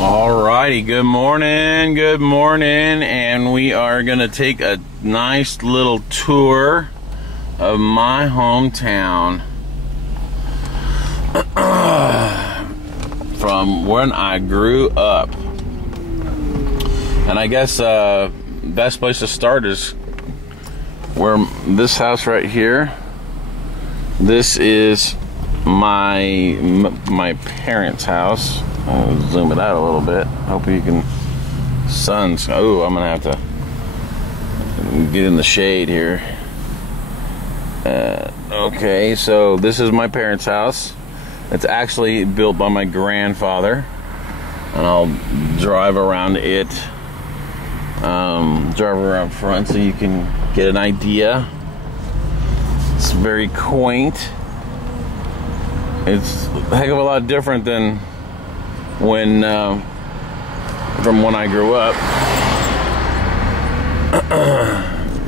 Alrighty, good morning, and we are gonna take a nice little tour of my hometown from when I grew up. And I guess best place to start is where this house right here. This is my parents' house. I'll zoom it out a little bit. Hope you can. Sun's. Oh, I'm gonna have to get in the shade here. Okay, so this is my parents' house. It's actually built by my grandfather, and I'll drive around it. Drive around front so you can get an idea. It's very quaint. It's a heck of a lot different than when from when I grew up.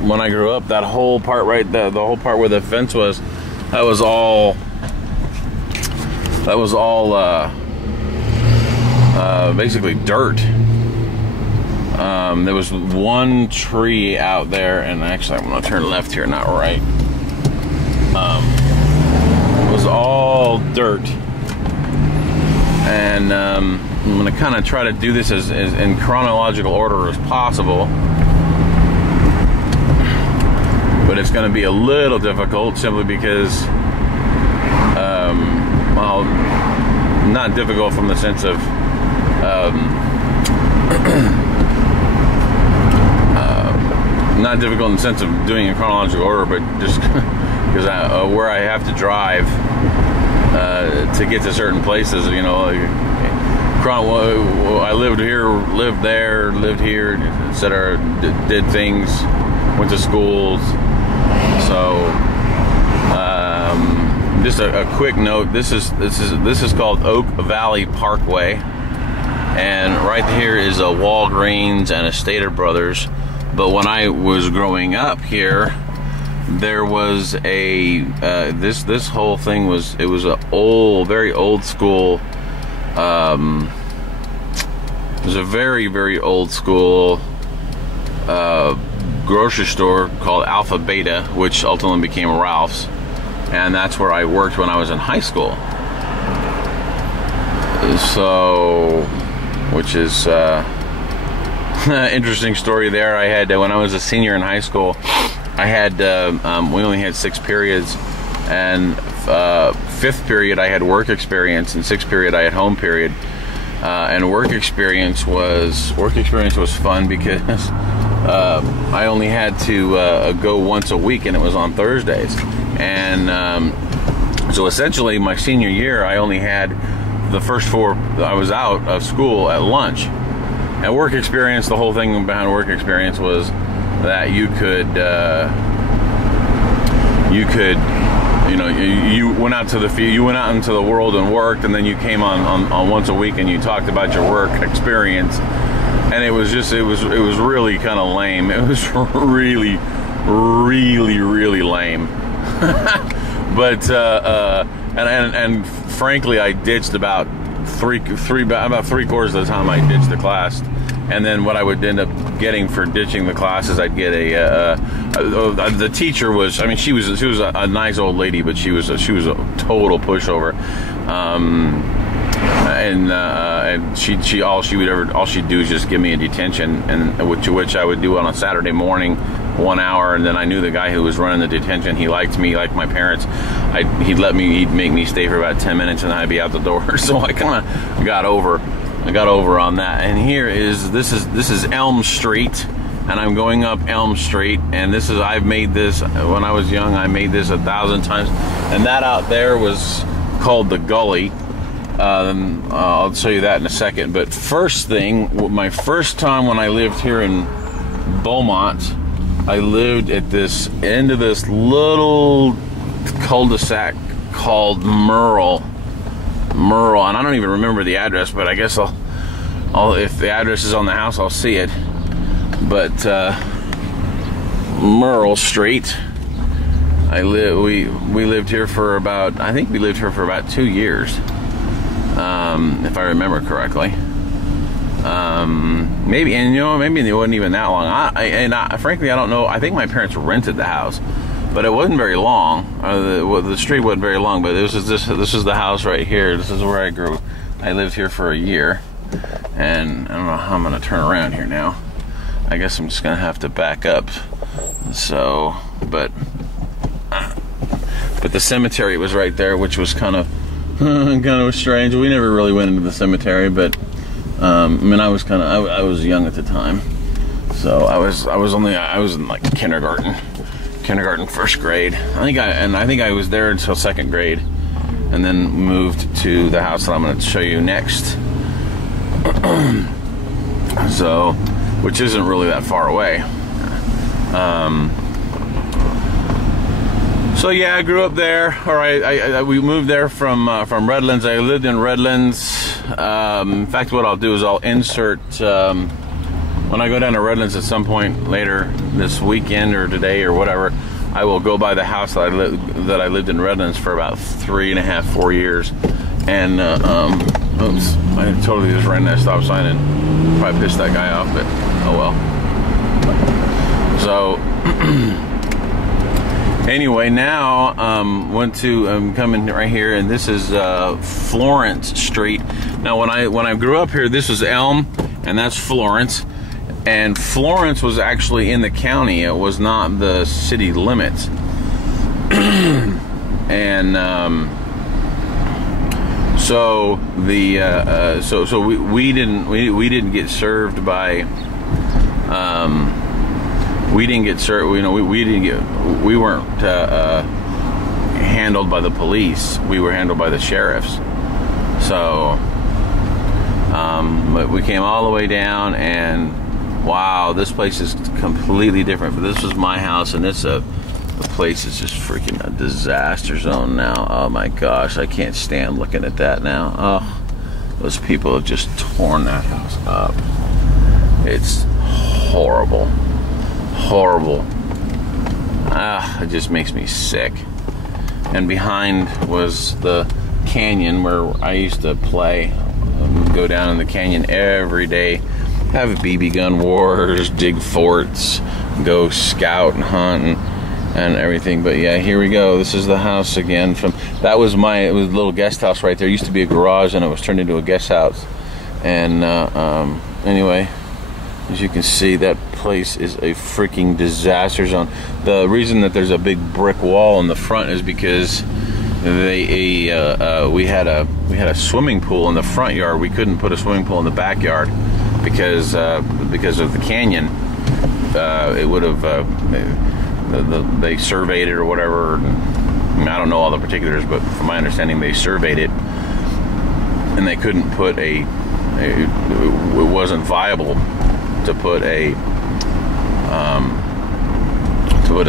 When I grew up, that whole part right there, the whole part where the fence was, that was all basically dirt. There was one tree out there, and actually I'm gonna turn left here, not right. It was all dirt. And I'm going to kind of try to do this as in chronological order as possible. But it's going to be a little difficult simply because, well, not difficult from the sense of, not difficult in the sense of doing it in chronological order, but just because where I have to drive to get to certain places, you know, I lived here, lived there, lived here, etc. Did things, went to schools. So, just a quick note. This is called Oak Valley Parkway, and right here is a Walgreens and a Stater Brothers. But when I was growing up here, there was a this whole thing was a very old school. It was a very old school grocery store called Alpha Beta, which ultimately became Ralph's, and that's where I worked when I was in high school. So, which is interesting story there. I had when I was a senior in high school, I had we only had 6 periods, and 5th period I had work experience, and 6th period I had home period. And work experience was fun because I only had to go once a week, and it was on Thursdays. And so essentially, my senior year, I only had the first 4. I was out of school at lunch. And work experience, the whole thing behind work experience was that you went out to you went out into the world and worked, and then you came on once a week and you talked about your work experience, and it was really kind of lame. It was really lame. But and frankly, I ditched about about 3/4 of the time I ditched the class. And then what I would end up getting for ditching the class is I'd get the teacher was, I mean, she was a nice old lady, but she was a total pushover. And all she'd do is just give me a detention, and which I would do on a Saturday morning, 1 hour, and then I knew the guy who was running the detention. He liked me, like my parents. He'd make me stay for about 10 minutes, and then I'd be out the door. So I kind of got over on that. And here is this is Elm Street, and I'm going up Elm Street, and I've made this when I was young. I made this 1,000 times, and that out there was called the Gully. I'll show you that in a second. But first thing, my first time when I lived here in Beaumont, I lived at this end of this little cul-de-sac called Merle, and I don't even remember the address, but I guess I'll if the address is on the house, I'll see it. But Merle Street. We lived here for about, I think we lived here for about 2 years, if I remember correctly. Maybe, and maybe it wasn't even that long. Frankly, I don't know. I think my parents rented the house, but it wasn't very long. The street wasn't very long, but this is the house right here. This is where I grew. I lived here for a year, and I don't know how I'm gonna turn around here now. I guess I'm just gonna have to back up. So, but the cemetery was right there, which was kind of strange. We never really went into the cemetery, but I mean, I was young at the time, so I was in like kindergarten, first grade. I think I was there until second grade, and then moved to the house that I'm going to show you next. So, which isn't really that far away. So yeah, I grew up there. All right, we moved there from Redlands. I lived in Redlands. In fact, what I'll do is I'll insert when I go down to Redlands at some point later this weekend or today or whatever. I will go by the house that I lived in Redlands for about 3.5, 4 years. And oops, I totally just ran that stop sign and probably pissed that guy off, but oh well. So. Anyway, now went to coming right here, and this is Florence Street. Now, when I grew up here, this was Elm, and that's Florence. And Florence was actually in the county; it was not the city limits. And so the so we didn't get served by. We didn't get served. We weren't handled by the police. We were handled by the sheriffs. So, but we came all the way down, and wow, this place is completely different. But this was my house, and the place is just freaking a disaster zone now. Oh my gosh, I can't stand looking at that now. Oh, those people have just torn that house up. It's horrible. Horrible. It just makes me sick. And behind was the canyon where I used to play. Go down in the canyon every day, have BB gun wars, dig forts, go scout and hunt and everything. But yeah, here we go. This is the house again. It was a little guest house right there. It used to be a garage, and it was turned into a guest house. And anyway, as you can see, that place is a freaking disaster zone. The reason that there's a big brick wall in the front is because we had a swimming pool in the front yard. We couldn't put a swimming pool in the backyard because of the canyon. It would have they surveyed it or whatever. I don't know all the particulars, but from my understanding, they surveyed it, and they couldn't put it wasn't viable to put a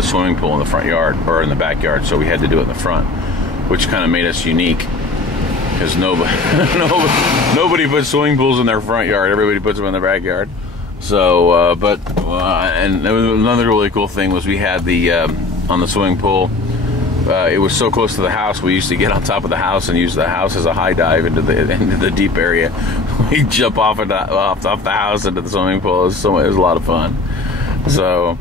swimming pool in the front yard or in the backyard, so we had to do it in the front, which kind of made us unique because nobody puts swimming pools in their front yard. Everybody puts them in their backyard. So, and another really cool thing was we had on the swimming pool. It was so close to the house, we used to get on top of the house and use the house as a high dive into the deep area. We'd jump off the house into the swimming pool. It was a lot of fun. So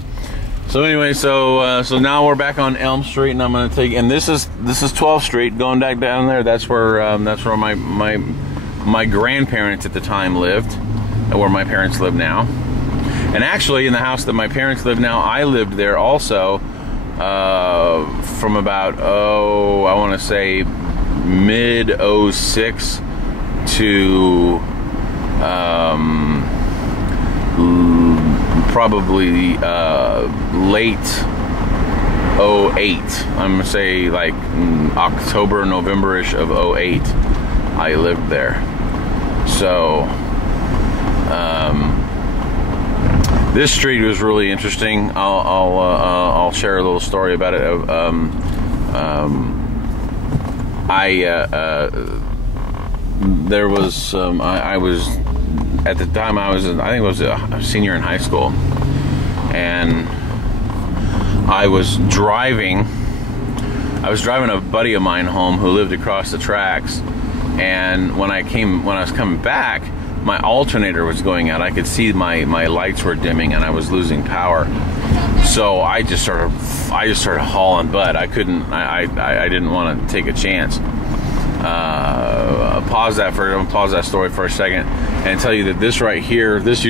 anyway, so now we're back on Elm Street, and I'm going to take. And this is 12th Street, going back down there. That's where my grandparents at the time lived, where my parents live now. And actually, in the house that my parents live now, I lived there also. From about I want to say mid '06 to probably late '08. I'm gonna say like October, November-ish of '08. I lived there. So this street was really interesting. I'll share a little story about it. There was I was at the time I think I was a senior in high school, and I was driving a buddy of mine home who lived across the tracks, and when I was coming back, my alternator was going out. I could see my lights were dimming and I was losing power. So I just started hauling butt. I didn't want to take a chance. Pause that story for a second and tell you that this right here, this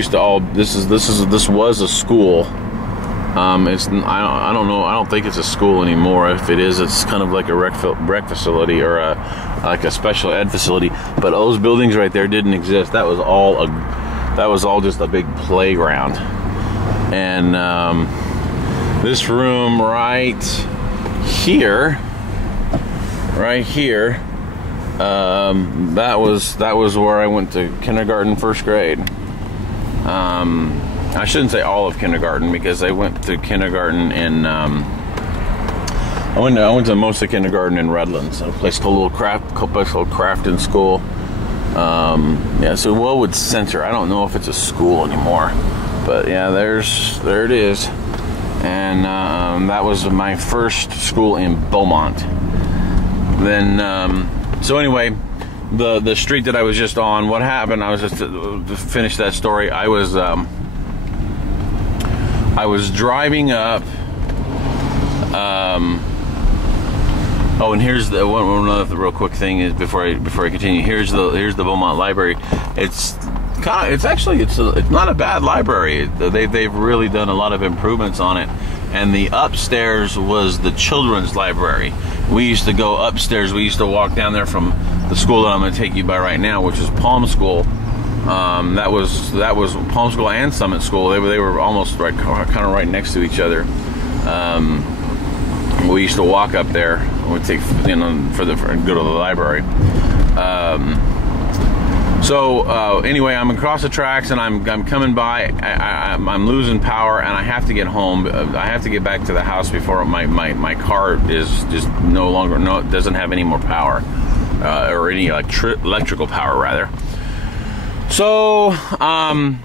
was a school. I don't know. I don't think it's a school anymore. If it is, it's kind of like a rec facility or like a special ed facility. But those buildings right there didn't exist. That was all just a big playground. And this room right here, that was where I went to kindergarten, first grade. I shouldn't say all of kindergarten, because I went to kindergarten in I went to most of kindergarten in Redlands, a place called Crafton School. Yeah, so Wellwood Center. I don't know if it's a school anymore, but yeah, there it is. And that was my first school in Beaumont. Then so anyway, the street that I was just on, what happened, I was just to finish that story, I was driving up, oh, and here's the one other real quick thing is before I continue. Here's the Beaumont Library. It's not a bad library. They've really done a lot of improvements on it. And the upstairs was the children's library. We used to go upstairs. We used to walk down there from the school that I'm going to take you by right now, which is Palm School. That was Palm School and Summit School. They were almost kind of right next to each other. We used to walk up there. We'd take go to the library. Anyway, I'm across the tracks and I'm coming by. I'm losing power and I have to get home. I have to get back to the house before my car is just doesn't have any more power, or any electrical power rather. So I'm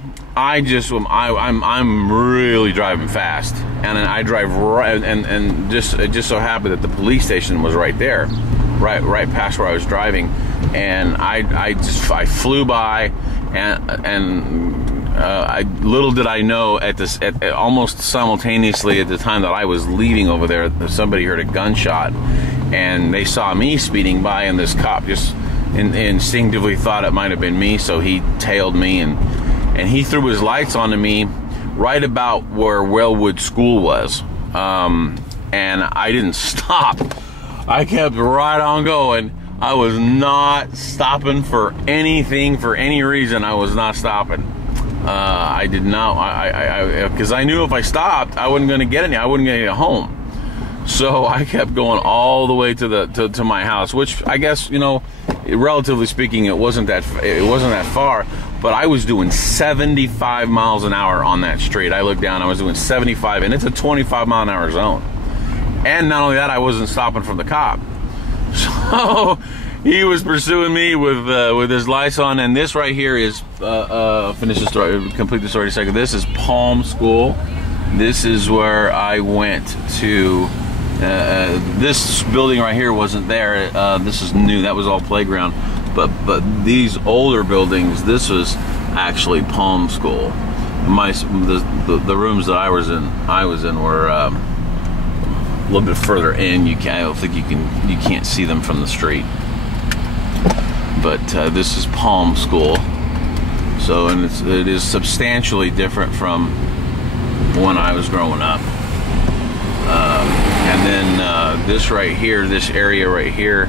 really driving fast, and I drive right, and it just so happened that the police station was right there, right past where I was driving, and I flew by, and little did I know at almost simultaneously at the time that I was leaving over there, somebody heard a gunshot, and they saw me speeding by, and this cop just instinctively thought it might have been me, so he tailed me, and he threw his lights onto me right about where Wellwood School was, and I didn't stop. I kept right on going. I was not stopping for anything, for any reason. I was not stopping. I did not, because I knew if I stopped, I wasn't going to get any. I wouldn't get home. So I kept going all the way to my house, which I guess, relatively speaking, it wasn't that far. But I was doing 75 miles an hour on that street. I looked down, I was doing 75, and it's a 25-mile-an-hour zone. And not only that, I wasn't stopping from the cop. So he was pursuing me with his lights on. And this right here is finish the story, complete the story in a second. This is Palm School. This is where I went to. This building right here wasn't there. This is new. That was all playground. But these older buildings, this was actually Palm School. The rooms that I was in were a little bit further in. I don't think you can't see them from the street. But this is Palm School. So, and it is substantially different from when I was growing up. And then this right here, this area right here,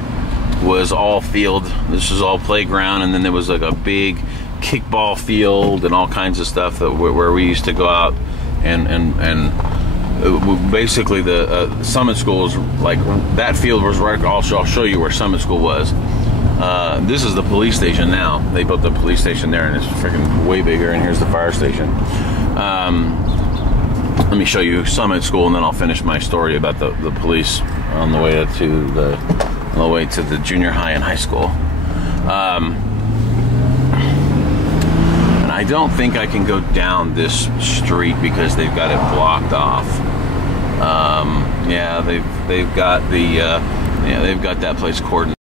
was all field. This was all playground, and then there was like a big kickball field and all kinds of stuff where we used to go out and basically the Summit School was like that field was right. I'll show you where Summit School was. This is the police station now. They built the police station there, and it's freaking way bigger. And here's the fire station. Let me show you Summit School, and then I'll finish my story about the police on the way to the junior high and high school. And I don't think I can go down this street because they've got it blocked off. Yeah, they've got that place cordoned